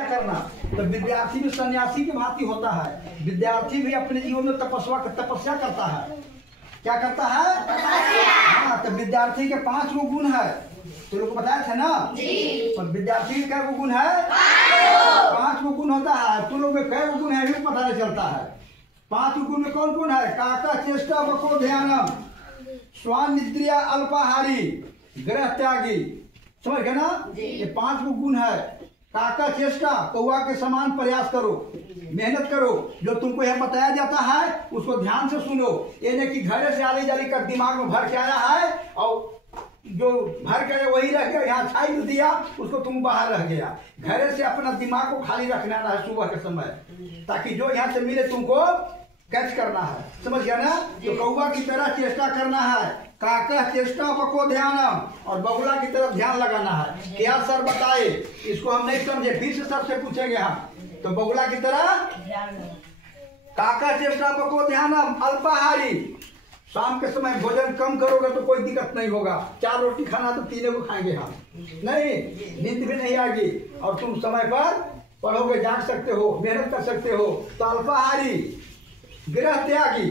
करना। तो विद्यार्थी भी सन्यासी की भांति होता है। विद्यार्थी भी अपने जीवन में तपस्या करता है। क्या करता है? हाँ, तो विद्यार्थी के 5 गो गुण है। तो लोग बताए थे ना जी। तो विद्यार्थी के क्या गुण है? 5 गो गुण होता है। तुम लोग में कै गुण है भी पता नहीं चलता है। 5 गुण में कौन कौन है? काका चेष्टा बको ध्यानम, स्वान निद्रिया अल्पाहारी, ग्रह त्यागी। समझ गए ना? ये 5 गो गुण है। काका चेष्टा, कौआ के समान प्रयास करो, मेहनत करो। जो तुमको यह बताया जाता है उसको ध्यान से सुनो। ये नहीं कि घरे से आली जाली कर दिमाग में भर के आया है और जो भर के वही रह गया, यहाँ छाई दिया उसको तुम बाहर रह गया। घरे से अपना दिमाग को खाली रखना है सुबह के समय, ताकि जो यहाँ से मिले तुमको कैच करना है। समझ गया ना? तो कौआ की तरह चेष्टा करना है। काका चेष्टा बको ध्यानम, और बगुला की तरफ ध्यान लगाना है। क्या सर बताए? इसको हम नहीं समझे, फिर से सर से पूछेंगे हम। तो बगुला की तरह काका चेष्टा बको ध्यानम, अल्पाहारी, शाम के समय भोजन कम करोगे तो कोई दिक्कत नहीं होगा। 4 रोटी खाना तो 3 को खाएंगे हम, नहीं नींद भी नहीं आएगी और तुम समय पर पढ़ोगे, जाग सकते हो, मेहनत कर सकते हो। तो अल्पाहारी, गृह त्यागी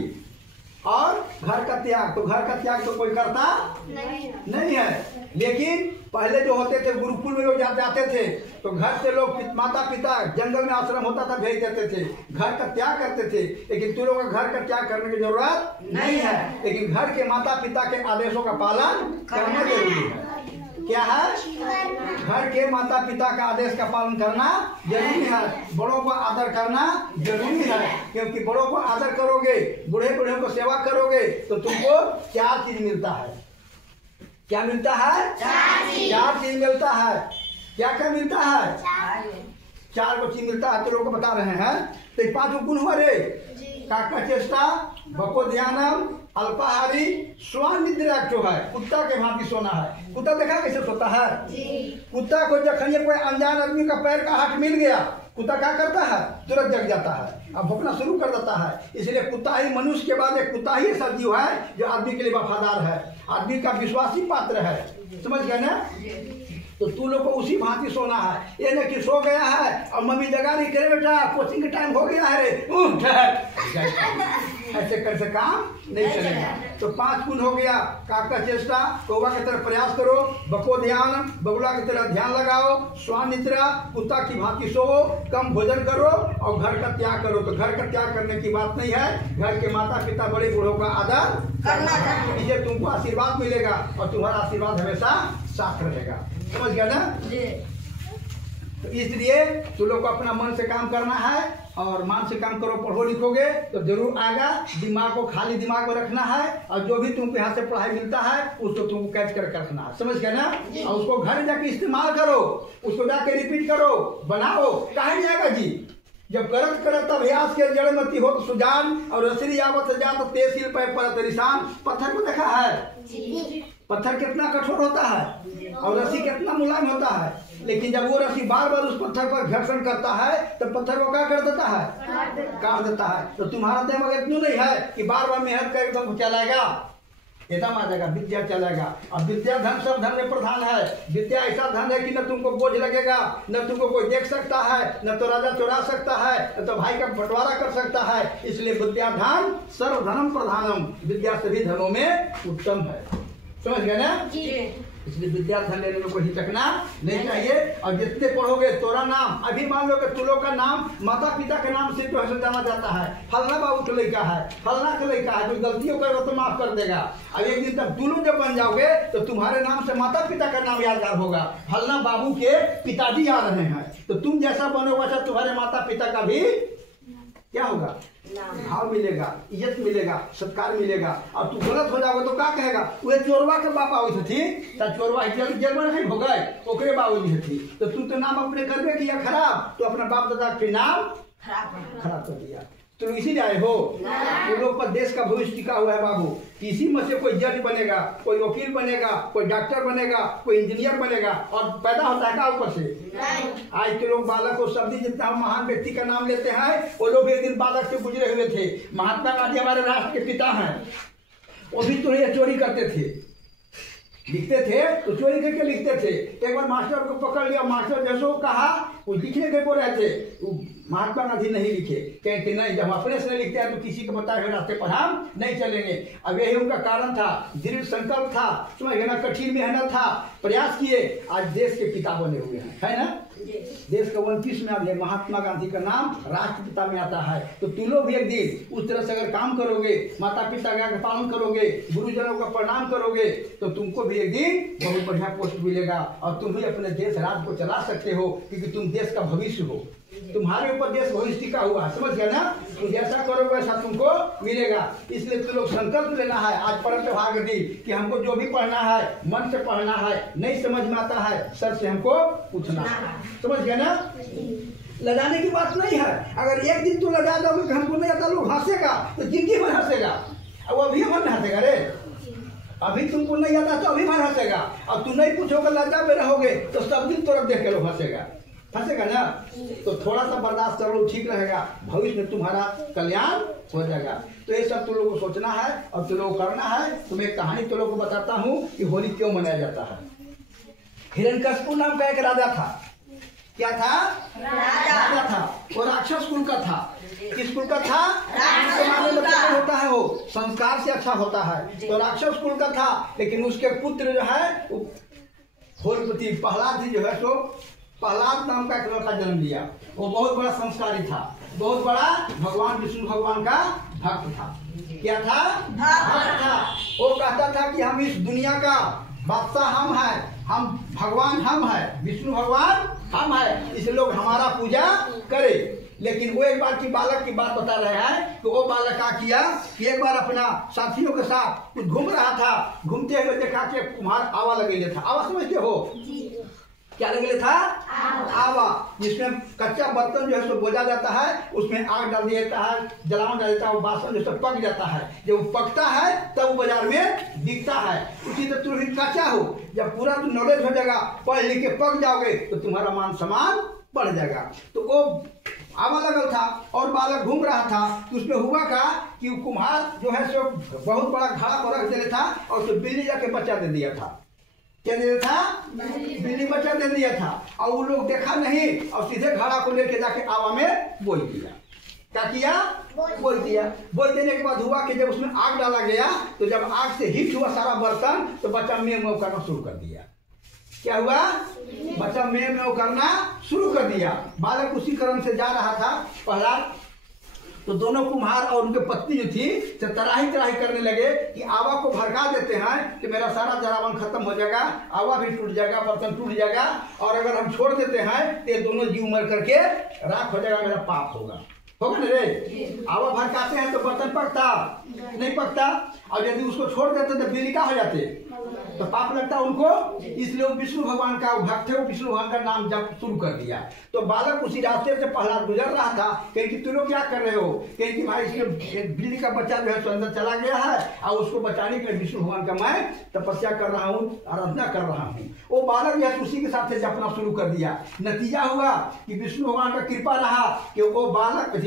और घर का त्याग। तो घर का त्याग तो कोई करता नहीं है। लेकिन पहले जो होते थे गुरुकुल में लोग जाते थे तो घर से लोग माता पिता, जंगल में आश्रम होता था, भेज देते थे, घर का त्याग करते थे। लेकिन तुम लोगों का घर का त्याग करने की जरूरत नहीं है। लेकिन घर के माता पिता के आदेशों का पालन करना जरूरी है। क्या है? घर के माता पिता का आदेश का पालन करना जरूरी है। बड़ों को आदर करना जरूरी है, क्योंकि बड़ों को आदर करोगे, बूढ़े बूढ़ों को सेवा करोगे तो तुमको 4 चीज मिलता है। क्या मिलता है? 4 चीज मिलता है। क्या क्या मिलता है? 4 चीज मिलता है। तो लोगों को बता रहे हैं। तो 5 गुण हुआ रे। काका चेष्टा बको ध्यानम, अल्पाहारी, स्वान निद्रा जो है, कुत्ता के भांति सोना है। कुत्ता देखा कैसे सोता है? कुत्ता को जखन कोई अनजान आदमी का पैर का हाथ मिल गया, कुत्ता क्या करता है? तुरंत जग जाता है, अब भौंकना शुरू कर देता है। इसलिए कुत्ता ही मनुष्य के बाद एक कुत्ता ही ऐसा जीव है जो आदमी के लिए वफादार है, आदमी का विश्वासी पात्र है। समझ गए ना? तो तू लोग को उसी भांति सोना है। ये नहीं कि सो गया है और मम्मी जगा नहीं करे, बेटा कोचिंग का टाइम हो गया है रे, ऐसे कैसे काम नहीं चलेगा। तो 5 गुण हो गया। काका चेष्टा, कौवा की तरह प्रयास करो, बको ध्यान, बगुला की तरह ध्यान लगाओ, स्वान निद्रा, कुत्ता की भांति सो, कम भोजन करो और घर का त्याग करो। तो घर का त्याग करने की बात नहीं है। घर के माता पिता बड़े बूढ़ों का आदर करना है, इसलिए तुमको आशीर्वाद मिलेगा और तुम्हारा आशीर्वाद हमेशा साथ रहेगा। समझ गया ना? तो इसलिए तुम लोग को अपना मन से काम करना है और मन से काम करो, पढ़ो लिखोगे तो जरूर आएगा। दिमाग को खाली दिमाग में रखना है और जो भी तुमको यहाँ से पढ़ाई मिलता है उसको तुमको कैच करके रखना है। समझ गए ना? और उसको घर जाके इस्तेमाल करो, उसको जाके रिपीट करो, बनाओ। कहा जाएगा जी? जब करत करत अभ्यास के जड़मती हो तो सुजान, और रसरी आवत जात तेसिल पे परत निशान। पत्थर को देखा है? पत्थर कितना कठोर होता है और रस्सी कितना मुलायम होता है, लेकिन जब वो रस्सी बार बार उस पत्थर पर घर्षण करता है तो पत्थर को क्या कर देता है? काट देता है। तो तुम्हारा दिमाग इतना नहीं है कि बार बार मेहनत करके तुमको चलाएगा, एकदम आ जाएगा, विद्या चलेगा। और विद्या धन सब धन में प्रधान है। विद्या ऐसा धन है कि न तुमको बोझ लगेगा, न तुमको कोई देख सकता है, न तो राजा चुरा सकता है, न तो भाई का बंटवारा कर सकता है। इसलिए विद्या धन सर्वधनम प्रधानम, विद्या सभी धनों में उत्तम है। समझ गए ना? इसलिए विद्या धन लेने में कोई हिचकना नहीं चाहिए। और जितने पढ़ोगे तोरा नाम, अभी मान लो कि तू लोग का नाम माता पिता के नाम से जो है जाना जाता है, फलना बाबू का लड़का है, फलना का लड़का है, कोई गलतियों करेगा तो माफ कर देगा। अब एक दिन तक दोनों जब बन जाओगे तो तुम्हारे नाम से माता पिता का नाम यादगार होगा। फलना बाबू के पिताजी आ रहे हैं, तो तुम जैसा बनोगे वैसा तुम्हारे माता पिता का भी क्या होगा? भाव मिलेगा, इज्जत मिलेगा, सत्कार मिलेगा। और तू गलत हो जाओगे तो क्या कहेगा? वो चोरवा के बाप आवे थी, चोरवा जेल में नहीं हो गए, ओकरे बाबूजी थी। तो तू तो नाम अपने करबे किया खराब, तो अपना बाप दादा के नाम खराब कर दिया। तुम इसीलिए आए हो। उन लोग पर देश का भविष्य टिका हुआ है बाबू। इसी में से कोई जज बनेगा, कोई वकील बनेगा, कोई डॉक्टर बनेगा, कोई इंजीनियर बनेगा, और पैदा होता है क्या ऊपर से? आज के लोग बालक को शब्दी जितना महान व्यक्ति का नाम लेते हैं, वो लोग एक दिन बालक से गुजरे हुए थे। महात्मा गांधी हमारे राष्ट्र के पिता हैं, वो भी तो ये चोरी करते थे। लिखते थे तो चोरी करके लिखते थे। एक बार मास्टर को पकड़ लिया, मास्टर जैसे कहा वो लिखने के बोल रहे थे, महात्मा गांधी नहीं लिखे, कहते नहीं, जब अपने से लिखते हैं तो किसी को बताए हुए रास्ते पर हम नहीं चलेंगे। अब यही उनका कारण था, दृढ़ संकल्प था, समझ गए ना, कठिन मेहनत था, प्रयास किए, आज देश के पिता बने हुए हैं, है ना। देश का 29 में आ, महात्मा गांधी का नाम राष्ट्रपिता में आता है। तो तुम लोग भी एक दिन उस तरह से अगर काम करोगे, माता पिता का पालन करोगे, गुरुजनों का प्रणाम करोगे, तो तुमको भी एक दिन बहुत बढ़िया पोस्ट मिलेगा और तुम भी अपने देश राज्य को चला सकते हो, क्योंकि तुम देश का भविष्य हो, तुम्हारे ऊपर देश भविष्य टिका हुआ है, समझ गया ना। तो जैसा करोगे वैसा तुमको मिलेगा। इसलिए तुम लोग संकल्प लेना है आज पर्व त्योहार के दिन कि हमको जो भी पढ़ना है मन से पढ़ना है, नहीं समझ में आता है सर से हमको पूछना है, समझ गया ना। लजाने की बात नहीं है, अगर एक दिन तू लजा दोगे कि हमको नहीं आता, लोग हंसेगा तो जिंदगी भर हंसेगा। अब अभी मन हंसेगा रे, अभी तुमको नहीं आता तो अभी भर हंसेगा, और तू नहीं पूछोगे लज्जा में रहोगे तो सब दिन तरफ देख के लोग हंसेगा ना। तो थोड़ा सा बर्दाश्त कर लो, ठीक रहेगा, भविष्य में तुम्हारा कल्याण हो जाएगा। तो ये सब तुम लोगों को सोचना है और तुम लोगों को करना है। तो मैं कहानी तुम लोगों को बताता हूँ कि होली क्यों मनाया जाता है। हिरण्यकशिपु नाम का एक राजा था। क्या था? राजा था। वो राक्षस कुल का था। किस कुल का था? होता है वो संस्कार से अच्छा होता है, तो राक्षस कुल का था। लेकिन उसके पुत्र जो है प्रहलाद जो है सो प्रहलाद नाम का एक लड़का जन्म लिया। वो बहुत बड़ा संस्कारी था, बहुत बड़ा भगवान विष्णु भगवान का भक्त था। क्या था? भक्त था। वो कहता था कि हम इस दुनिया का बादशाह हम हैं, हम भगवान हम हैं, विष्णु भगवान हम हैं, इसलिए लोग हमारा पूजा करे। लेकिन वो एक बार की बालक की बात बता रहे हैं। तो वो बालक क्या किया कि एक बार अपना साथियों के साथ कुछ घूम रहा था, घूमते हुए देखा कि कुम्हार आवा लगे था। आवा समझते हो? क्या लगे था? आवा, जिसमें कच्चा बर्तन जो है सो बोझा जाता है, उसमें आग डाल दिया जाता है, जलावन डाल देता है, वो बासन जो है पक जाता है। जब वो पकता है तब वो बाजार में बिकता है। उसी तरह तुम कच्चा हो, जब पूरा तुम नॉलेज हो जाएगा, पढ़ लिख के पक जाओगे तो तुम्हारा मान सम्मान बढ़ जाएगा। तो वो आवा लगल था और बालक घूम रहा था। तो उसमें हुआ का कि कुम्हार जो है सो बहुत बड़ा घड़ा को रख देता था और उसको बिल्ली जाके बच्चा दे दिया था। क्या दे दिया था? बिल्ली बच्चा दे दिया था। और वो लोग देखा नहीं और सीधे घड़ा को लेके जाके आवा में बोल दिया। क्या किया? बोल दिया। बोल देने के बाद हुआ कि जब उसमें आग डाला गया, तो जब आग से हिट हुआ सारा बर्तन, तो बच्चा में करना शुरू कर दिया। क्या हुआ? बच्चा में करना शुरू कर दिया। बालक उसी क्रम से जा रहा था प्रहलाद। तो दोनों कुम्हार और उनके पत्नी जो थी तो तराही करने लगे कि आवा को भड़का देते हैं कि मेरा सारा जलावन खत्म हो जाएगा, आवा भी टूट जाएगा, बर्तन टूट जाएगा, और अगर हम छोड़ देते हैं तो ये दोनों जीव मर करके राख हो जाएगा, मेरा पाप होगा ना रे। आवा भड़काते हैं तो बर्तन पकता नहीं पकता, और यदि उसको छोड़ देते तो बिल्ली का हो जाते तो पाप लगता उनको। इसलिए विष्णु भगवान का भक्त है, विष्णु भगवान का नाम जप शुरू कर दिया। तो बालक उसी रास्ते से प्रहलाद गुजर रहा था। कहीं कि तुम लोग क्या कर रहे हो? कहीं कि भाई इसके बिल्ली का बच्चा जो है अंदर चला गया है और उसको बचाने के लिए विष्णु भगवान का मैं तपस्या कर रहा हूँ, आराधना कर रहा हूँ। वो बालक जो है उसी के साथ जपना शुरू कर दिया। नतीजा हुआ कि विष्णु भगवान का कृपा रहा कि वो बालक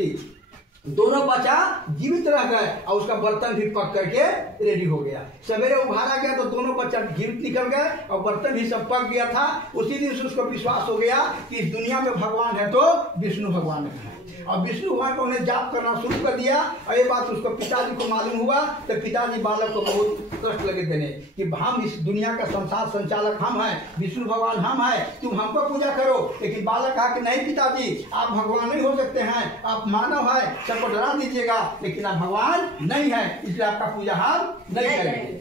दोनों बच्चा जीवित रह गए और उसका बर्तन भी पक करके रेडी हो गया। सवेरे उभारा गया तो दोनों बच्चा जीवित निकल गए और बर्तन भी सब पक गया था। उसी दिन से उसको विश्वास हो गया कि इस दुनिया में भगवान है तो विष्णु भगवान है। और विष्णु भगवान को उन्हें जाप करना शुरू कर दिया। और ये बात उसको पिताजी को मालूम हुआ तो पिताजी बालक को बहुत कष्ट लगे देने कि हम इस दुनिया का संसार संचालक हम हैं, विष्णु भगवान हम हैं, तुम हमको पूजा करो। लेकिन बालक कहा कि नहीं पिताजी, आप भगवान नहीं हो सकते हैं, आप मानव है, सबको डरा दीजिएगा, लेकिन आप भगवान नहीं है, इसलिए आपका पूजा हम नहीं करेंगे।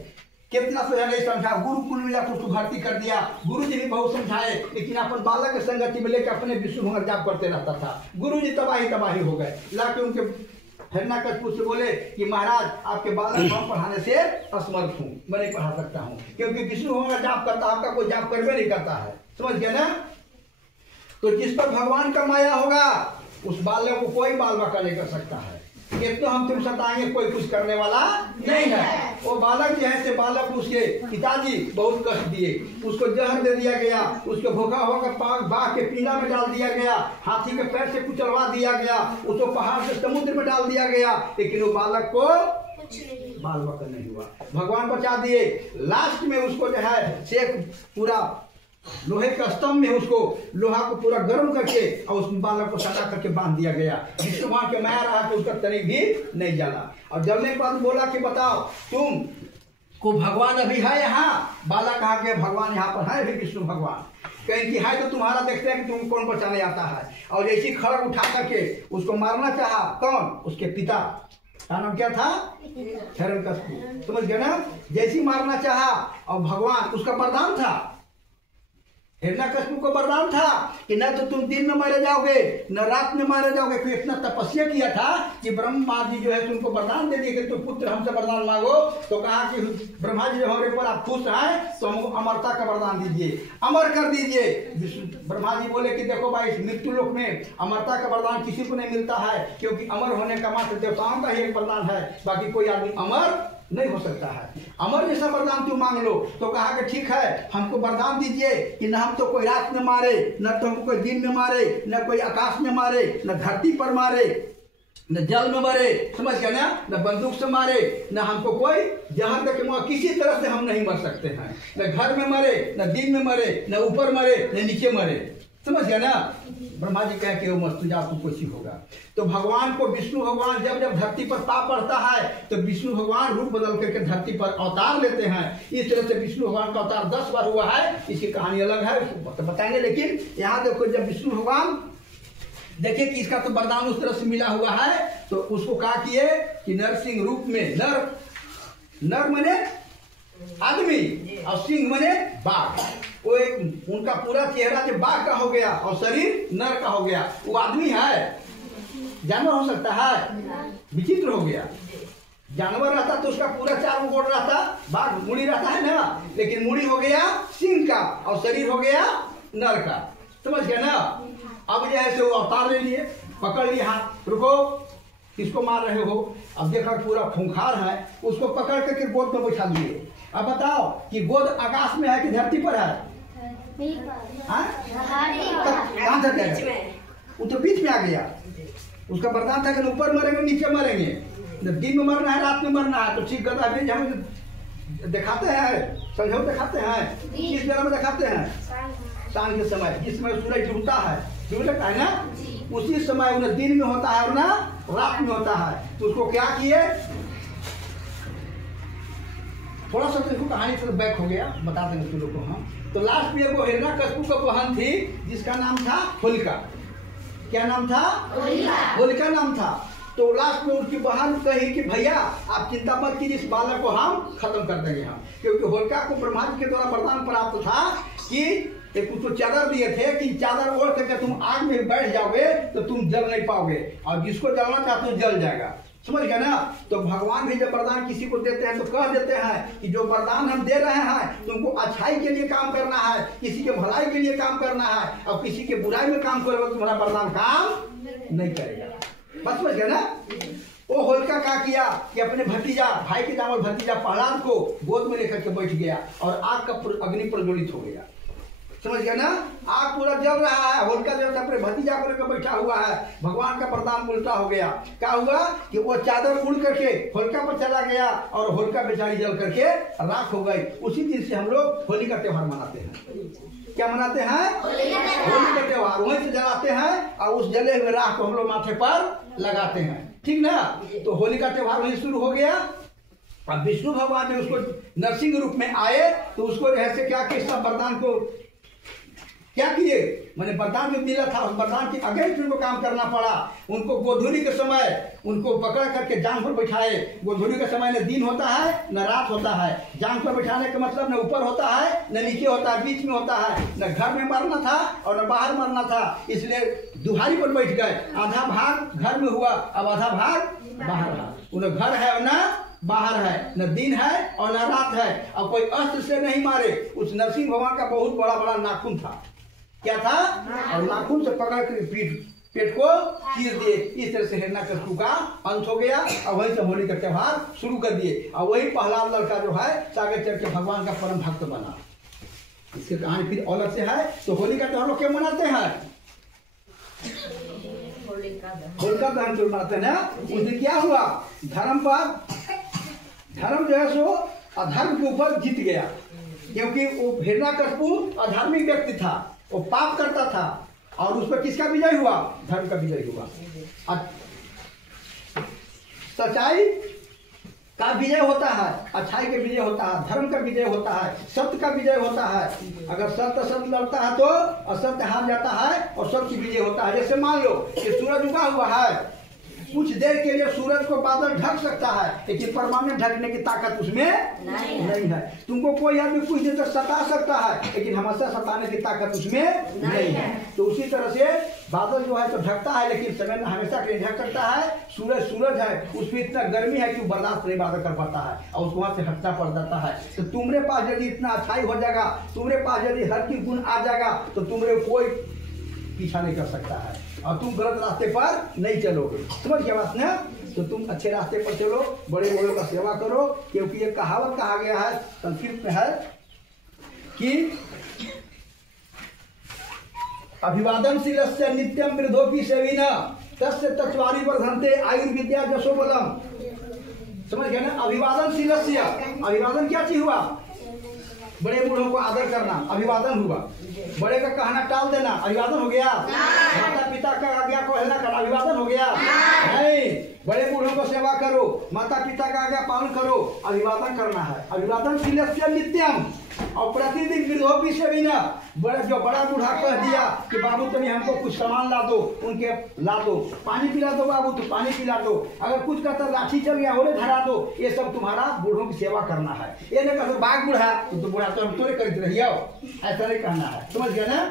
कितना से नहीं समझा, गुरुकुल में जाकर उसको भर्ती कर दिया। गुरु जी भी बहुत समझाए, लेकिन अपन बालक के संगति में लेकर अपने विष्णु भगवान जाप करते रहता था। गुरु जी तबाही हो गए। लाके उनके हिरण्यकशिपु से बोले कि महाराज आपके बालक को पढ़ाने से असमर्थ हूँ, मैं नहीं पढ़ा सकता हूँ, क्योंकि विष्णु भगवान जाप करता, आपका कोई जाप करवे नहीं करता है। समझ गया ना? तो जिस पर भगवान का माया होगा उस बालक को कोई बाल बाका नहीं कर सकता है। ये तो हम तुम सताएंगे, कोई कुछ करने वाला नहीं है। वो बालक जो है से बालक उसके पिताजी बहुत कष्ट दिए, उसको जहर दे दिया गया, उसको भूखा होकर बाघ के पीना में डाल दिया गया, हाथी के पैर से कुचलवा दिया गया, उसको पहाड़ से समुद्र में डाल दिया गया, लेकिन वो बालक को बाल बच्चा नहीं हुआ, भगवान बचा दिए। लास्ट में उसको जो है से पूरा लोहे का स्तंभ में उसको लोहा को पूरा गर्म करके और उस बालक को सटा करके बांध दिया गया। विष्णु भगवान के माया रहा कि उसका तनिक भी नहीं जला। और जलने के बाद बोला कि बताओ तुम को भगवान अभी है यहाँ? बालक कहा कि भगवान यहाँ पर है, भी विष्णु भगवान। कहीं कि है तो तुम्हारा देखते हैं कि तुम कौन बचाने आता है। और जैसी खड़ग उठा करके उसको मारना चाहा, कौन? उसके पिता का नाम क्या था? हिरण्यकश्यप। समझ गए ना? जैसी मारना चाहा और भगवान, उसका वरदान था, हिरण्यकश्यप को वरदान था कि न तो तुम दिन में मारे जाओगे न रात में मारे जाओगे। कोई इतना तपस्या किया था कि ब्रह्मा जी जो है तुमको वरदान दे दिए कि तुम पुत्र हमसे वरदान मांगो। तो कहा कि ब्रह्मा जी हमारे ऊपर आप खुश हैं तो हमको अमरता का वरदान दीजिए, अमर कर दीजिए। ब्रह्मा जी बोले कि देखो भाई, मृत्यु लोक में अमरता का वरदान किसी को नहीं मिलता है, क्योंकि अमर होने का मात्र देवताओं का ही एक वरदान है, बाकी कोई आदमी अमर नहीं हो सकता है। अमर जैसा वरदान तुम मांग लो। तो कहा कि ठीक है, हमको वरदान दीजिए कि न हम तो कोई रात में मारे, न तो हमको कोई दिन में मारे, न कोई आकाश में मारे, न धरती पर मारे, न जल में मरे, समझ गया ना? न बंदूक से मारे, न हमको कोई जहर देके मारे, किसी तरह से हम नहीं मर सकते हैं। न घर में मरे, न दिन में मरे, न ऊपर मरे, न नीचे मरे, समझ गया ना? ब्रह्मा जी कहे कि वो मस्त जा तू कुछ ही होगा। तो भगवान को विष्णु भगवान जब जब धरती पर पाप पड़ता है तो विष्णु भगवान रूप बदल करके धरती पर अवतार लेते हैं। इस तरह से विष्णु भगवान का अवतार 10 बार हुआ है। इसकी कहानी अलग है, उसको बताएंगे। लेकिन यहाँ देखो, जब विष्णु भगवान देखिए कि इसका तो वरदान उस तरह से मिला हुआ है, तो उसको कहा किए कि नरसिंह रूप में, नर मने आदमी और सिंह मने बाघ। वो एक उनका पूरा चेहरा जो बाघ का हो गया और शरीर नर का हो गया। वो आदमी है, जानवर हो सकता है? विचित्र हो गया। जानवर रहता तो उसका पूरा 4 गोड़ रहता, बाघ मुड़ी रहता है ना, लेकिन मुड़ी हो गया सिंह का और शरीर हो गया नर का। समझ गया ना? अब जो है वो अवतार ले लिए, पकड़ लिए हाथ, रुको किसको मार रहे हो? अब देखा पूरा खूंखार है, उसको पकड़ करके गोद में बैठा लिए। अब बताओ कि गोद आकाश में है कि धरती पर है? कहाँ था? वो तो बीच में आ गया। उसका वरदान था कि ऊपर मरेंगे नीचे मरेंगे, दिन में मरना है रात में मरना है। तो ठीक गदा भेज हम दिखाते हैं, समझो दिखाते हैं, किस जगह में दिखाते हैं? शाम के समय, जिस समय सूरज डूबता है, डूबता है ना, उसी समय उन्हें दिन में होता है और ना रात में होता है। तो उसको क्या किए, थोड़ा सा तो कहानी से बैक हो गया, बता देंगे तुम लोग को हम। तो लास्ट में वो हिरण्यकश्यप का बहन थी जिसका नाम था होलिका। क्या नाम था? होलिका नाम था। तो लास्ट में उनकी बहन कही कि भैया आप चिंता मत कीजिए, इस बालक को हम खत्म कर देंगे हम। क्योंकि होलिका को ब्रह्मा जी के द्वारा वरदान प्राप्त था कि एक उसको चादर दिए थे कि चादर ओढ़ करके तुम आग में बैठ जाओगे तो तुम जल नहीं पाओगे, और जिसको जलना चाहते हो जल जाएगा। समझ गया ना? तो भगवान भी जब वरदान किसी को देते हैं तो कह देते हैं कि जो वरदान हम दे रहे हैं तुमको अच्छाई के लिए काम करना है, किसी के भलाई के लिए काम करना है, और किसी के बुराई में काम करोगे तो तुम्हारा वरदान काम नहीं करेगा। बस समझ गया ना? वो होलिका क्या किया कि अपने भतीजा, भाई के नाम भतीजा प्रहलाद को गोद में लेकर के बैठ गया और आग का अग्नि प्रज्वलित हो गया। समझ गया ना? आग पूरा जल रहा है, होलिका जो अपने भतीजा को लेकर बैठा हुआ है, भगवान का वरदान उल्टा हो गया। क्या हुआ कि वो चादर उड़ करके होलिका पर चला गया और होलिका बेचारी जल करके राख हो गई। उसी दिन से हम लोग होली का त्योहार मनाते हैं। क्या मनाते हैं? होली का त्योहार। वहीं से जलाते हैं और उस जले हुए राख को हम लोग माथे पर लगाते हैं, ठीक ना? तो होली का त्योहार वहीं शुरू हो गया। अब विष्णु भगवान ने उसको नरसिंह रूप में आए तो उसको रहस्य क्या कि सब वरदान को क्या किए, मैंने वरदान जो मिला था उस वरदान के अगेंस्ट उनको काम करना पड़ा। उनको गोधूली के समय उनको पकड़ करके जांग पर बैठाए। गोधूली के समय न दिन होता है न रात होता है। जांग पर बैठाने का मतलब न ऊपर होता है न नीचे होता है, बीच में होता है। न घर में मरना था और न बाहर मरना था, इसलिए दुहारी पर बैठ गए। आधा भाग घर में हुआ, अब आधा भाग बाहर है। उन्हें घर है और न बाहर है, न दिन है और न रात है। और कोई अस्त्र से नहीं मारे। उस नरसिंह भगवान का बहुत बड़ा बड़ा नाखून था। क्या था? और नाखून से पकड़ कर पेट को चीर दिए। इस तरह से हिरण्यकश्यप का अंत हो गया और वहीं से होली का त्योहार शुरू कर दिए। और वही प्रहलाद लड़का जो है आगे चल के भगवान का परम भक्त बना। इसकी कहानी फिर अलग से है। तो होली का त्योहार क्यों मनाते हैं? होलिका दहन क्यों मनाते हैं? उस दिन क्या हुआ? धर्म जो है सो अधर्म के ऊपर जीत गया, क्योंकि वो हिरण्यकशिपु अधार्मिक व्यक्ति था, वो पाप करता था, और उस पर किसका विजय हुआ? धर्म का विजय हुआ। सच्चाई का विजय होता है, अच्छाई का विजय होता है, धर्म का विजय होता है, सत्य का विजय होता है। अगर सत्य सत्य लड़ता है तो असत्य हार जाता है और सत्य विजय होता है। जैसे मान लो कि सूरज उगा हुआ है, कुछ देर के लिए सूरज को बादल ढक सकता है, लेकिन परमानेंट ढकने की ताकत उसमें नहीं है। तुमको कोई आदमी कुछ देर तक सता सकता है, लेकिन हमेशा सताने की ताकत उसमें नहीं है। तो उसी तरह से बादल जो है तो ढकता है, लेकिन समय हमेशा के लिए ढक सकता है। सूरज है, उसमें इतना गर्मी है कि वो बर्दाश्त नहीं बादल कर पाता है और उसको वहां से हटना पड़ जाता है। तो तुम्हारे पास यदि इतना अच्छाई हो जाएगा, तुम्हारे पास यदि हर की गुण आ जाएगा, तो तुम्हारे कोई पीछा नहीं कर सकता है और तुम गलत रास्ते पर नहीं चलोगे। समझ गया बात ना? तो तुम अच्छे रास्ते पर चलो, बड़े बड़ों का सेवा करो, क्योंकि ये कहावत कहा गया है, संस्कृत में है कि अभिवादनशीलस्य नित्यम वृद्धोपि सेविना तस्य चत्वारि वर्धन्ते आयुर्विद्या जशो बलम। समझ गया ना? अभिवादनशीलस्य, अभिवादन क्या चीज हुआ? बड़े बूढ़ों को आदर करना, अभिवादन हुआ। बड़े का कहना टाल देना, अभिवादन हो गया। माता पिता का आज्ञा को हेला करना, अभिवादन हो गया। नहीं, बड़े बूढ़ों को सेवा करो, माता पिता का आज्ञा पालन करो, अभिवादन करना है। अभिवादनशीलस्य नित्यम, और प्रतिदिन वृद्धोपि सेविना, जो बड़ा बूढ़ा कह दिया कि बाबू तुम हमको कुछ सामान ला दो, उनके ला दो, पानी पिला दो बाबू तो पानी पिला दो, अगर कुछ कहता लाठी चल गया ओले धरा दो, ये सब तुम्हारा बूढ़ों की सेवा करना है। ये नहीं कहते बाघ बूढ़ा तो बूढ़ा तो हम तोरे करते रहिए, ऐसा नहीं कहना है। समझ गया ना?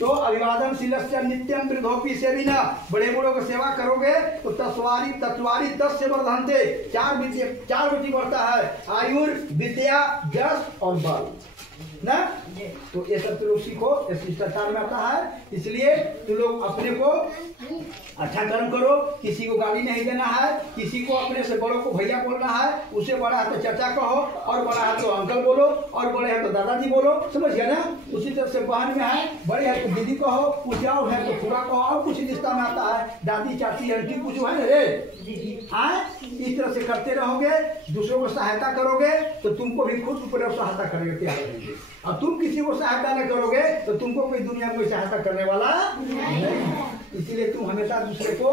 तो अभिवादनशीलस्य नित्यम वृद्धोपि सेविना, बड़े बूढ़ों की सेवा करोगे तो तत्वारी 10 से वर्धन्ते, 4 वृद्धि बढ़ता है, आयुर्विद्या यश और बल ना। तो ये सब तुम लोग सीखो, ये शिष्टाचार में आता है। इसलिए तुम लोग अपने को अच्छा कर्म करो, किसी को गाली नहीं देना है, किसी को अपने से बड़ों को भैया बोलना है, उसे बड़ा है तो चाचा कहो, और बड़ा है तो अंकल बोलो, और बड़े है तो दादाजी बोलो। समझ गया ना? उसी तरह से बहन में है, बड़े है तो दीदी कहो, कुछ और है तो पूरा कहो, और कुछ रिश्ता में आता है दादी चाची आंटी कुछ है ना रे। हाँ, इस तरह से करते रहोगे, दूसरों को सहायता करोगे तो तुमको भी खुद ऊपर सहायता करेंगे, तैयार रहेंगे। और तुम किसी को सहायता नहीं करोगे तो तुमको कोई दुनिया में कोई सहायता करने वाला नहीं। इसीलिए तुम हमेशा दूसरे को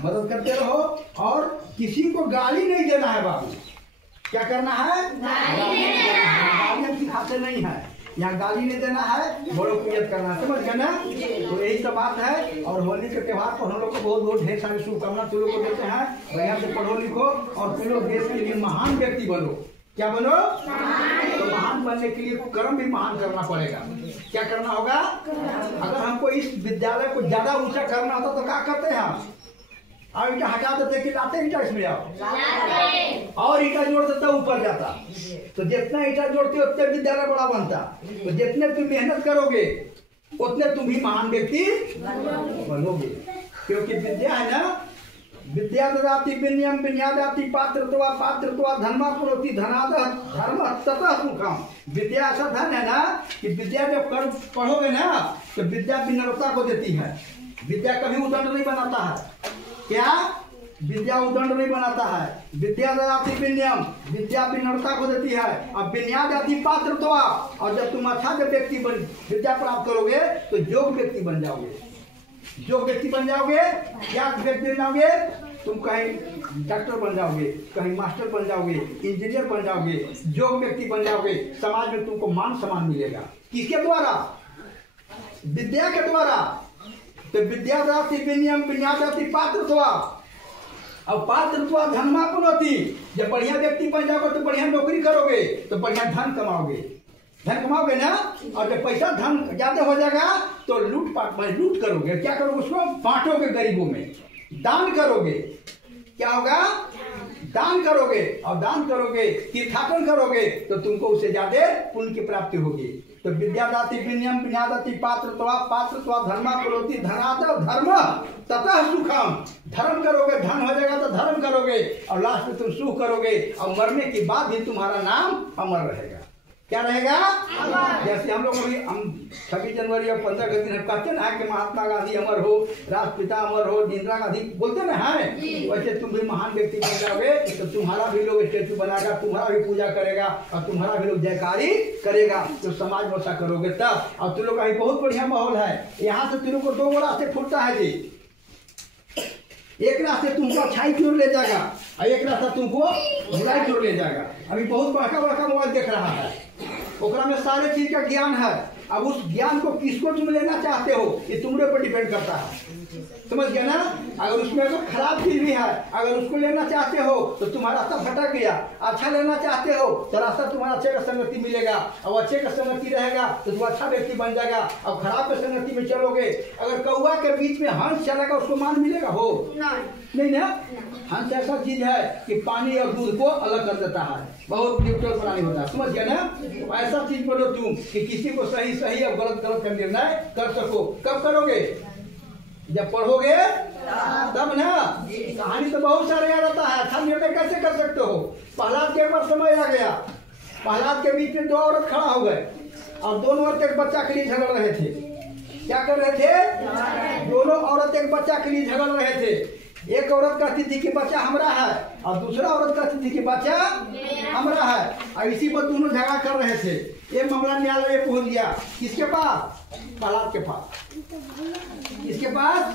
मदद करते रहो, और किसी को गाली नहीं देना है बाबू। क्या करना है? गाली सिखाते नहीं है, यहाँ गाली नहीं देना है, बड़ों को इज्जत करना है। समझ गया ना? तो यही सब बात है। और होली के त्योहार पर हम लोग को बहुत बहुत ढेर सारी शुभकामना तुम लोग को देते हैं। बढ़िया से पढ़ो लिखो और तुम लोग देश के लिए महान व्यक्ति बनो। क्या बनो? तो महान बनने के लिए कर्म भी महान करना पड़ेगा। क्या करना होगा? अगर हमको इस विद्यालय को ज्यादा ऊंचा करना होता तो क्या करते हैं हम? और ईटा हटा देते कि लाते ईटा इसमें आओ, और ईटा जोड़ देता ऊपर जाता। तो जितना ईटा जोड़ते उतने विद्यालय बड़ा बनता। तो जितने तुम मेहनत करोगे उतने तुम भी महान व्यक्ति बनोगे। क्योंकि विद्या है ना, विद्या ददाति विनयम विनयादाति पात्रत्वा धर्मा पुरोति धनाद धर्म ततः सुखम। विद्या ऐसा धन है ना कि विद्या जब पढ़ोगे ना तो विद्या विनम्रता को देती है। विद्या कभी उदंड नहीं बनाता है। क्या? विद्या उदंड नहीं बनाता है। विद्या ददाति विनयम, विद्या विनम्रता को देती है। अब विनयादाति पात्रत्वा, और जब तुम अच्छा व्यक्ति बन विद्या प्राप्त करोगे तो योग्य व्यक्ति बन जाओगे। जो व्यक्ति बन जाओगे, क्या व्यक्ति बन जाओगे? तुम कहीं डॉक्टर बन जाओगे, कहीं मास्टर बन जाओगे, इंजीनियर बन जाओगे, जो व्यक्ति बन जाओगे। समाज में तुमको मान सम्मान मिलेगा। किसके द्वारा? विद्या के द्वारा। तो विद्या दाति विनयम विनयादाति पात्रत्वा, और पात्रत्वा धर्मा पुनोति। जब बढ़िया व्यक्ति बन जाओगे तो बढ़िया नौकरी करोगे तो बढ़िया धन कमाओगे। धन कमाओगे ना, और जब पैसा धन ज्यादा हो जाएगा तो लूट करोगे। क्या करोगे? उसको बांटोगे, गरीबों में दान करोगे। क्या होगा? दान करोगे, और दान करोगे, तीर्थाटन करोगे तो तुमको उससे ज्यादा पुण्य की प्राप्ति होगी। तो विद्यादाति विनयम विनयादाति पात्रत्वा धर्मा पुरोति धनाद धर्म ततः सुखम। धर्म करोगे, धन हो जाएगा तो धर्म करोगे, और लास्ट में तुम सुख करोगे, और मरने के बाद भी तुम्हारा नाम अमर रहेगा। क्या रहेगा? जैसे हम लोग अभी हम 26 जनवरी और 15 अगस्त दिन कहते ना कि महात्मा गांधी अमर हो, राष्ट्रपिता अमर हो, इंदिरा गांधी बोलते ना है, वैसे तुम भी महान व्यक्ति बन जाओगे तो तुम्हारा भी लोग स्टेचू बनाएगा, तुम्हारा भी पूजा करेगा और तुम्हारा भी लोग जयकारी करेगा, तो समाज में ऐसा करोगे तब। और तुम लोग का बहुत बढ़िया माहौल है, यहाँ से तुम लोग को 2 रास्ते फूटता है जी। एक रास्ते तुमको अच्छाई की ओर ले जाएगा और एक रास्ता तुमको बुराई की ओर ले जाएगा। अभी बहुत बड़का बड़का मोबाइल देख रहा है, ओकरा में सारे चीज का ज्ञान है। अब उस ज्ञान को किसको तुम लेना चाहते हो ये तुम्हारे ऊपर डिपेंड करता है, समझ गया ना। अगर उसमें अगर खराब चीज भी है, अगर उसको लेना चाहते हो तो तुम्हारा रास्ता भटक गया। अच्छा लेना चाहते हो तो रास्ता तुम्हारा अच्छे का संगति मिलेगा, और अच्छे का संगति रहेगा तो तुम अच्छा व्यक्ति बन जाएगा। और खराब के संगति में चलोगे, अगर कौवा के बीच में हंस चलेगा उसको मान मिलेगा हो नहीं ना। हंस ऐसा चीज है कि पानी और दूध को अलग कर देता है, बहुत न्यूट्रल प्राणी होता है, समझ गया ना। ऐसा चीज बोलो तुम कि किसी को सही सही और गलत गलत का निर्णय कर सको। कब करोगे? जब पढ़ोगे तब ना। कहानी तो बहुत सारे याद आता है, अच्छा निर्णय कैसे कर सकते हो? प्रहलाद के एक बार समय आ गया, प्रहलाद के बीच में 2 औरत खड़ा हो गए और दोनों औरत एक बच्चा के लिए झगड़ रहे थे। क्या कर रहे थे? दोनों औरत एक बच्चा के लिए झगड़ रहे थे। एक औरत कहती थी कि बच्चा हमारा है और दूसरा औरत कहती थी कि बच्चा हमारा है, और इसी पर दोनों झगड़ा कर रहे थे। ये मामला न्यायालय में पहुंच गया, किसके पास? प्रहलाद के पास। किसके पास?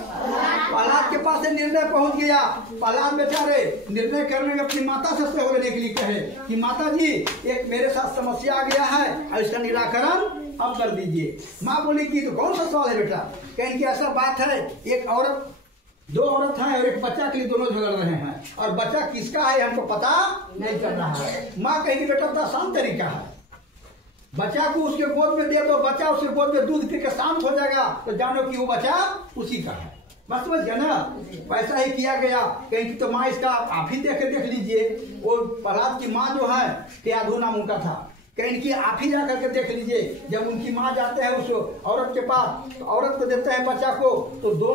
प्रहलाद के पास से निर्णय पहुंच गया। प्रहलाद बेचारे निर्णय करने में अपनी माता से सहयोग लेने के लिए कहे कि माता जी एक मेरे साथ समस्या आ गया है और इसका निराकरण अब कर दीजिए। माँ बोली कि तो कौन सा सवाल है बेटा? कहें कि ऐसा बात है, एक औरत 2 औरत हैं और एक बच्चा के लिए दोनों झगड़ रहे हैं, और बच्चा किसका है हमको पता नहीं चल रहा है। माँ कहेगी बेटा तो आसान तरीका है, बच्चा को उसके गोद में दे दो, बच्चा उसके गोद में दूध पी के शांत हो जाएगा, तो जानो कि वो बच्चा उसी का है। बस समझ गया ना। वैसा ही किया गया। कहीं की तो माँ इसका आप ही देख लीजिए, वो प्रहलाद की माँ जो है त्याधु नाम उनका था, कहीं की आप ही जा करके देख लीजिए। जब उनकी माँ जाते हैं उस औरत के पास तो औरत को देते हैं बच्चा को, तो दो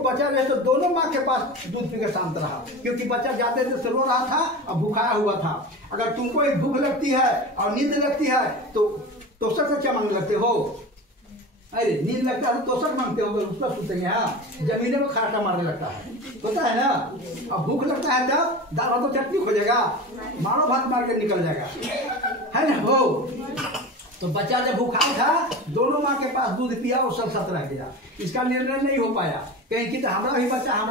बच्चा रहे तो दोनों माँ के पास दूध पी के शांत रहा, क्योंकि बच्चा जाते थे रो रहा था और भूखाया हुआ था। अगर तुमको एक भूख लगती है और नींद लगती है तो सबसे क्या मांगने लगते हो? अरे नींद लगता है तो तोशक मांगते हो, उसका सोचेंगे हाँ जमीने में खाटा मारने लगता है, होता है ना। अब भूख लगता है तब दाल भात तो चटनी हो जाएगा, मारो भात मार के निकल जाएगा, है ना हो। तो बच्चा जब भूखा था दोनों माँ के पास दूध पिया और सब सत रह गया। इसका निर्णय नहीं हो पाया, कहीं कि तो हमारा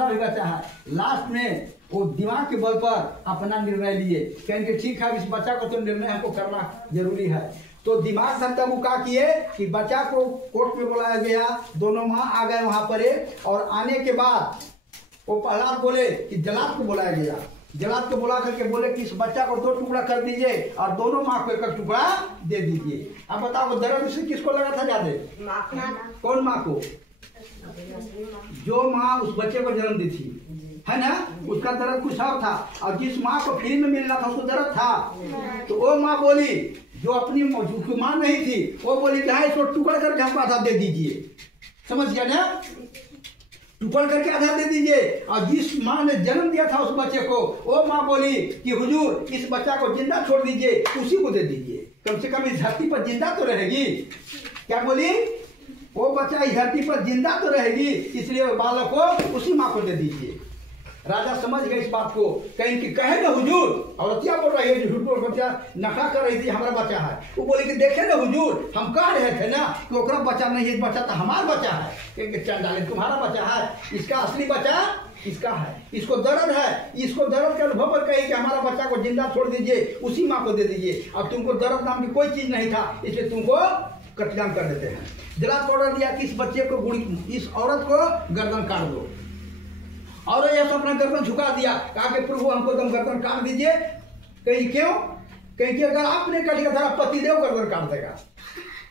भी बच्चा है। लास्ट में वो दिमाग के बल पर अपना निर्णय लिए, कहें कि ठीक है इस बच्चा को तो निर्णय हमको करना जरूरी है। तो दिमाग सब तब वो क्या किए कि बच्चा को कोर्ट में बुलाया गया, दोनों माँ आ गए वहां पर, और आने के बाद वो प्रहलाद बोले कि जलाद को बुलाया गया। जलाद को बुला करके बोले कि इस बच्चा को 2 टुकड़ा कर दीजिए और दोनों माँ को 1 टुकड़ा दे दीजिए। अब बताओ दर्द से किसको लगा था ज्यादा? कौन माँ को? जो माँ उस बच्चे को जन्म दी थी, है ना, उसका दर्द कुछ और था, और जिस माँ को फ्री में मिलना था उसको दर्द था। तो वो माँ बोली, जो अपनी माँ नहीं थी वो बोली कि हाँ इसको टुकड़ करके हमको आधा दे दीजिए। समझ गया ना? टुकड़ करके आधा दे दीजिए। और जिस माँ ने जन्म दिया था उस बच्चे को, वो माँ बोली कि हुजूर इस बच्चा को जिंदा छोड़ दीजिए, उसी को दे दीजिए, कम से कम इस धरती पर जिंदा तो रहेगी। क्या बोली? वो बच्चा इस धरती पर जिंदा तो रहेगी, इसलिए बालक को उसी माँ को दे दीजिए। राजा समझ गए इस बात को, कहीं कि कहे ना हुजूर, और क्या बोल रही है झूठ बोल बच्चा नखा कर रही थी हमारा बच्चा है। वो बोले कि देखे ना हुजूर हम कह रहे थे ना कि ओकरा बच्चा नहीं है, बच्चा तो हमारा बच्चा है। कहेंगे चंडाले तुम्हारा बच्चा है, इसका असली बच्चा इसका है, इसको दर्द है, इसको दर्द के अनुभव पर कही कि हमारा बच्चा को जिंदा छोड़ दीजिए, उसी माँ को दे दीजिए। अब तुमको दर्द नाम की कोई चीज नहीं था, इसलिए तुमको कत्लेआम कर देते हैं। जलाद ऑर्डर दिया कि इस बच्चे को इस औरत को गर्दन काट दो, और यह अपना गर्दन झुका दिया, कहा कि प्रभु हमको तुम गर्दन काट दीजिए। कहीं क्यों? कहीं कि अगर आप नहीं काटिएगा तो पतिदेव गर्दन काट देगा।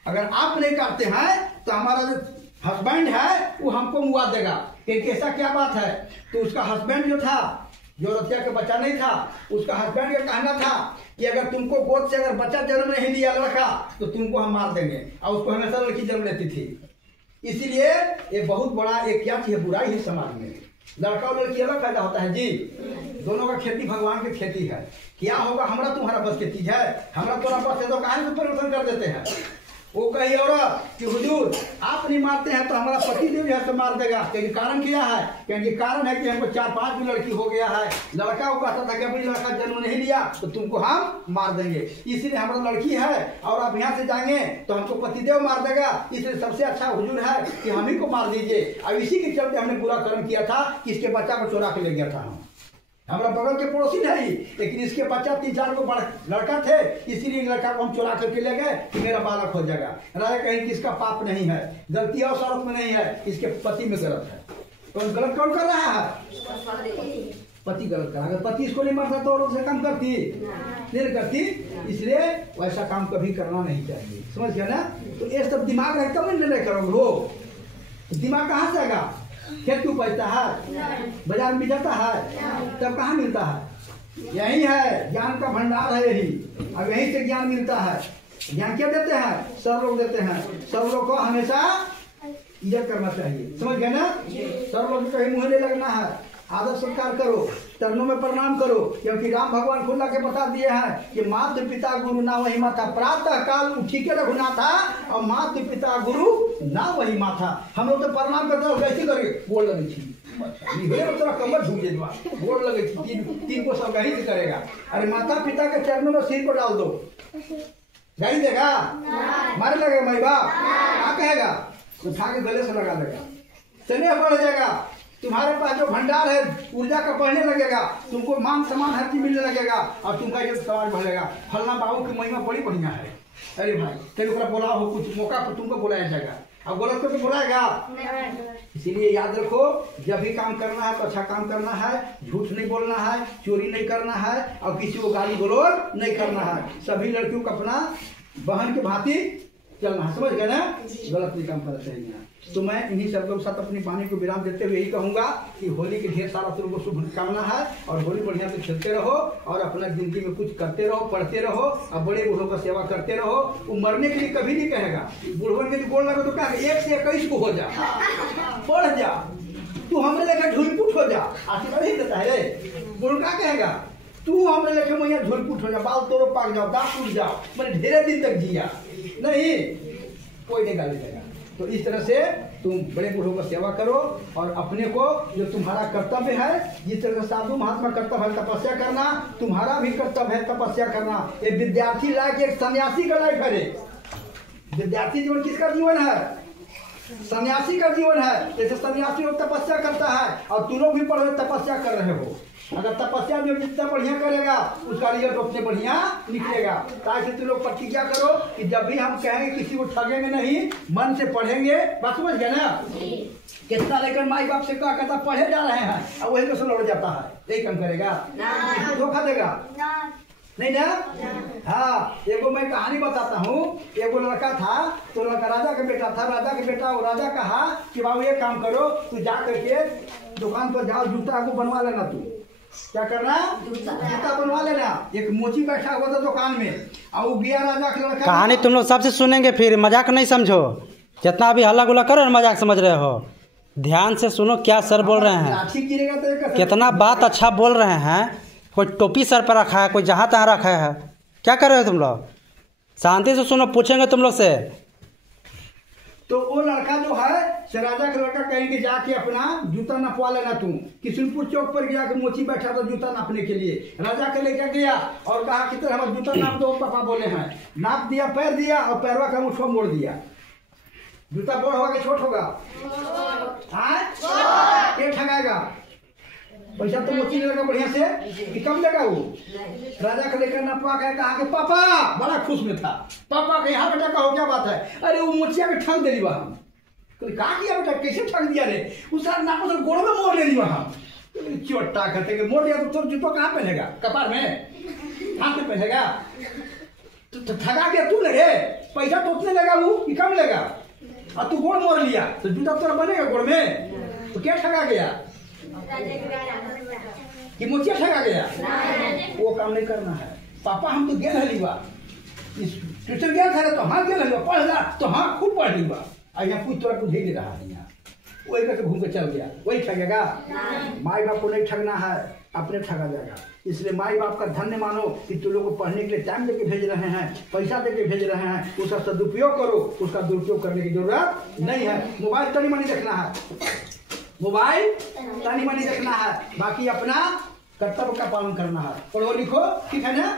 अगर आप नहीं काटते हैं तो हमारा जो हस्बैंड है वो हमको मुआ देगा। कहीं ऐसा क्या बात है? तो उसका हस्बैंड जो था, जो रतिया का बच्चा नहीं था, उसका हस्बैंड का कहना था कि अगर तुमको गोद से अगर बच्चा जन्म नहीं लिया लड़का तो तुमको हम मार देंगे, और उसको हमेशा लड़की जन्म लेती थी। इसीलिए ये बहुत बड़ा एक क्या चीज बुराई है समाज में। लड़का और लड़की अलग पैदा होता है जी, दोनों का खेती भगवान की खेती है। क्या होगा, हमारा तुम्हारा बस की चीज है, हमारा तुम्हारा बस है तो कहाँ से परिवर्तन कर देते हैं। वो कही औरत कि हुजूर आप नहीं मारते हैं तो हमारा पति देव है तो मार देगा। क्योंकि कारण क्या है, क्योंकि कारण है कि हमको 4-5 भी लड़की हो गया है। लड़का को कहता था कि अभी लड़का जन्म नहीं लिया तो तुमको हम मार देंगे, इसलिए हमारा लड़की है और आप यहाँ से जाएंगे तो हमको पतिदेव मार देगा, इसलिए सबसे अच्छा हुजूर है कि हम ही को मार दीजिए। अब इसी के चलते हमने बुरा कर्म किया था कि इसके बच्चा को चुरा के ले गया था। हमारा बगल के पड़ोसी नहीं, लेकिन इसके बच्चा 3-4 को लड़का थे, इसीलिए लड़का को हम चुरा करके ले गए कि मेरा बालक हो जाएगा। राजा कहीं कि इसका पाप नहीं है, गलती और औरत में नहीं है, इसके पति में गलत है। तो गलत कौन कर रहा है, पति गलत कर रहा है। पति इसको नहीं मारता तो औरत से काम करती नहीं करती, इसलिए वैसा काम कभी करना नहीं चाहिए। समझ गया ना। तो ये सब दिमाग है कब निर्णय करोगे हो, दिमाग कहाँ से आएगा। खेत क्यों उपजता है, बाजार में जाता है, तब कहाँ मिलता है। यही है ज्ञान का भंडार है, यही अब यहीं से ज्ञान मिलता है। ज्ञान क्या देते हैं, सब लोग देते हैं। सब लोग को हमेशा इज्जत करना चाहिए। समझ गए ना। सब लोग कहीं मुँह नहीं लगना है, आदर सत्कार करो, चरणों में प्रणाम करो, क्योंकि राम भगवान खुद के बता दिए हैं कि माता पिता गुरु ना वही माथा। प्रातः काल उठी के रखना था और माता पिता गुरु ना वही माथा। हम लोग तो प्रणाम करते हैं, कैसे करके बोल लगे थी कमर झूठ देवा बोल लगे थी, तीन को सब कहीं से करेगा। अरे माता पिता के चरणों में सिर को डाल दो, गाड़ी देगा, मारे लगेगा माई बाप, क्या कहेगा, उठा के गले से लगा देगा, स्नेह बढ़ जाएगा। तुम्हारे पास जो भंडार है ऊर्जा का बढ़ने लगेगा, तुमको मान सम्मान हर चीज मिलने लगेगा और तुमका ये समाज बढ़ेगा। फलना बाबू की महिमा बड़ी बढ़िया है। अरे भाई तेरे को बोला हो, कुछ मौका पर तुमको बुलाया जाएगा, अब गलत को तो बुलाएगा। इसीलिए याद रखो, जब भी काम करना है तो अच्छा काम करना है, झूठ नहीं बोलना है, चोरी नहीं करना है और किसी को गाली गलौज नहीं करना है। सभी लड़कियों को अपना बहन की भांति चलना है। समझ गए ना, गलत नहीं काम करते हैं। तो मैं इन्हीं शब्दों के साथ अपनी वाणी को विराम देते हुए यही कहूंगा कि होली के ढेर सारा तुमको शुभकामना है और होली बढ़िया से खेलते रहो और अपना जिंदगी में कुछ करते रहो, पढ़ते रहो और बड़े बूढ़ों का सेवा करते रहो। वो मरने के लिए कभी नहीं कहेगा, बूढ़ों के लिए बोल लगे तो क्या 1 से 21 को हो जा, पढ़ जा, तू हमें लेकर झुलपुट हो जा, आशीर्वाद नहीं देता है। बूढ़ क्या कहेगा, तू हमें लेकर मैया झुलपुट हो जा, बाल तोड़ो पाक जाओ, दांत टूट जाओ, मैंने ढेरे दिन तक जिया नहीं, कोई नहीं गाली देगा। तो इस तरह से तुम बड़े बूढ़ों को सेवा करो और अपने को जो तुम्हारा कर्तव्य है, जिस तरह से साधु महात्मा कर्तव्य है तपस्या करना, तुम्हारा भी कर्तव्य है तपस्या करना। एक विद्यार्थी लायक एक सन्यासी का लाइफ है। विद्यार्थी जीवन किसका जीवन है, सन्यासी का जीवन है। जैसे सन्यासी लोग तपस्या करता है और तुम लोग भी पढ़ रहे तपस्या कर रहे हो। अगर तपस्या जो जितना बढ़िया करेगा उसका रिजल्ट उतने बढ़िया निकलेगा। ताकि तुम लोग प्रतिज्ञा करो कि जब भी हम कहेंगे किसी को ठगेंगे नहीं, मन से पढ़ेंगे। बात समझ गए ना। कितना लेकर माई बाप से क्या कहता पढ़े जा रहे हैं और वही तो लौट जाता है, यही काम करेगा, धोखा देगा नहीं ना। हाँ, एगो मैं कहानी बताता हूँ। एगो लड़का था, तो लड़का राजा का बेटा था। राजा का बेटा वो राजा कहा कि बाबू ये काम करो, तू जा करके दुकान पर जाओ, जूता को बनवा लेना। तू क्या करना, जूता बनवा लेना। एक मोची बैठा हुआ था दुकान में और वो गया राजा का लड़का। कहानी तुम लोग सबसे सुनेंगे, फिर मजाक नहीं समझो। जितना भी हल्ला गुल्ला करो मजाक समझ रहे हो, ध्यान से सुनो क्या सर बोल रहे हैं, कितना बात अच्छा बोल रहे हैं। कोई टोपी सर पर रखा है, कोई जहाँ तहाँ रखा है, क्या कर रहे हो तुम लोग। शांति से सुनो, पूछेंगे तुम लोग से। तो वो लड़का जो है राजा का लड़का कहेंगे जाके अपना जूता नपवा लेना। तू किशनपुर चौक पर गया कि मोची बैठा था जूता नापने के लिए। राजा के लेकर गया और कहा कि हमारा जूता नाप दो। पापा बोले हैं, नाप दिया, पैर दिया और पैरवा का मुठवा मोड़ दिया। जूता बड़ होगा कि छोट होगा, क्या ठगाएगा, पैसा तो मोची लेगा बढ़िया से कि कम लेगा वो। राजा का लेकर नपवा के कहा कि पापा, बड़ा खुश में था। पापा के यहाँ बेटा कहो क्या बात है। अरे वो मोचिया के ठग दे वहाँ, कहा किया बेटा, कैसे ठग दिया रे। उस नापो तो गोड़ में मोड़ ले ली वहाँ। चोटा कहते मोड़ दिया तो जूतो कहाँ पहनेगा, कपार में, हाथ में पहनेगा। तो ठगा दिया तू लगे, पैसा तो उतने लगा वो कि कम लगा, और तू गोड़ मोड़ लिया तो जूता तोरा बनेगा गोड़ में। तो क्या ठगा गया कि मुझे ठगा गया। वो काम नहीं करना है। पापा हम तो गेल हलीवा, ट्यूशन गया था तो हाँ गेल हलीवा, पढ़ रहा तो हाँ खूब पढ़ लीवा। यहाँ पूछ तोरा कुछ नहीं रहा है। यहाँ वही करके घूम के चल गया, वही ठगेगा? माई बाप को नहीं ठगना है, अपने ठगा जाएगा। इसलिए माई बाप का धन्य मानो कि तुम लोग को पढ़ने के लिए टाइम देके भेज रहे हैं, पैसा देके भेज रहे हैं, उसका सदुपयोग करो, उसका दुरुपयोग करने की जरूरत नहीं है। मोबाइल तनी मनी देखना है, मोबाइल तनी मनी देखना है, बाकी अपना कर्तव्य का पालन करना है। पढ़ो लिखो, ठीक है ना?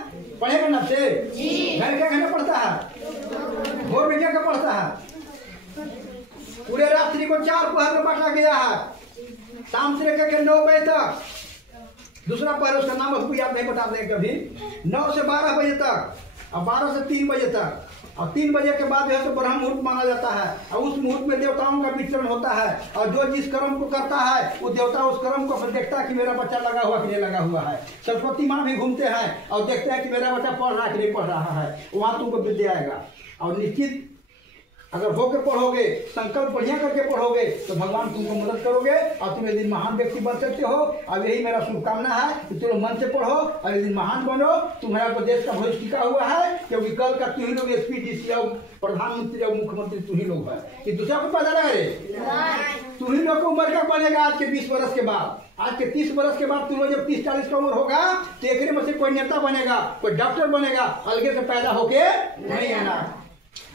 पढ़ेगा ना से घर क्या कहना पड़ता है, भोर में क्या पढ़ता है, पूरे रात्रि को 4 पहर में बांटा गया है, शाम से लेकर 9 बजे तक। दूसरा पहर उसका नाम आपको याद नहीं बता दें कभी। 9 से 12 बजे तक और 12 से 3 बजे तक, और 3 बजे के बाद जो है तो ब्रह्म मुहूर्त माना जाता है, और उस मुहूर्त में देवताओं का विचरण होता है, और जो जिस कर्म को करता है वो देवता उस कर्म को देखता है कि मेरा बच्चा लगा हुआ कि नहीं लगा हुआ है। सरस्वती माँ भी घूमते हैं और देखते हैं कि मेरा बच्चा पढ़ रहा है कि नहीं पढ़ रहा है, वहाँ तुमको विद्या आएगा। और निश्चित अगर होके पढ़ोगे, संकल्प बढ़िया करके पढ़ोगे तो भगवान तुमको मदद करोगे और तुम एक दिन महान व्यक्ति बन सकते हो। अब यही मेरा शुभकामना है कि तुम लोग मन से पढ़ो और एक दिन महान बनो। तुम्हारा तो देश का भविष्य टिका हुआ है, क्योंकि कल का तुम ही लोग एसपी डीसी और प्रधानमंत्री और मुख्यमंत्री तुम ही लोग है कि दूसरा को पता लगे। तुम ही लोग को उम्र का बनेगा आज के 20 वर्ष के बाद, आज के 30 वर्ष के बाद तुम लोग जब 30-40 का उम्र होगा तो एक में से कोई नेता बनेगा, कोई डॉक्टर बनेगा, अलगे से पैदा होके नहीं आना।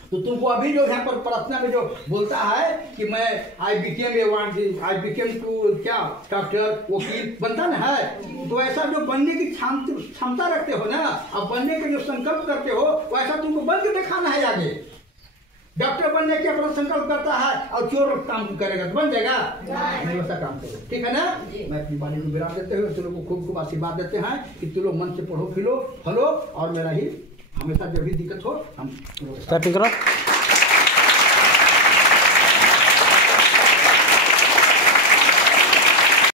तो तुमको अभी जो यहाँ पर प्रार्थना में जो बोलता है कि मैं आई बिकेम टू क्या डॉक्टर वकील बनता ना है, तो ऐसा जो बनने की क्षमता रखते हो ना, अब बनने के जो संकल्प करते हो वैसा तुमको बन के दिखाना है। आगे डॉक्टर बनने के अपना संकल्प करता है और चोर काम करेगा तो बन जाएगा नहीं, वैसा काम करो, ठीक है ना? मैं अपनी वाणी को विराम देते हुए तुम लोग को खूब खूब आशीर्वाद देते हैं कि तुम लोग मन से पढ़ो, खिलो, फलो, और मेरा ही हमेशा जब भी दिक्कत हो हम स्टार्टिंग करो।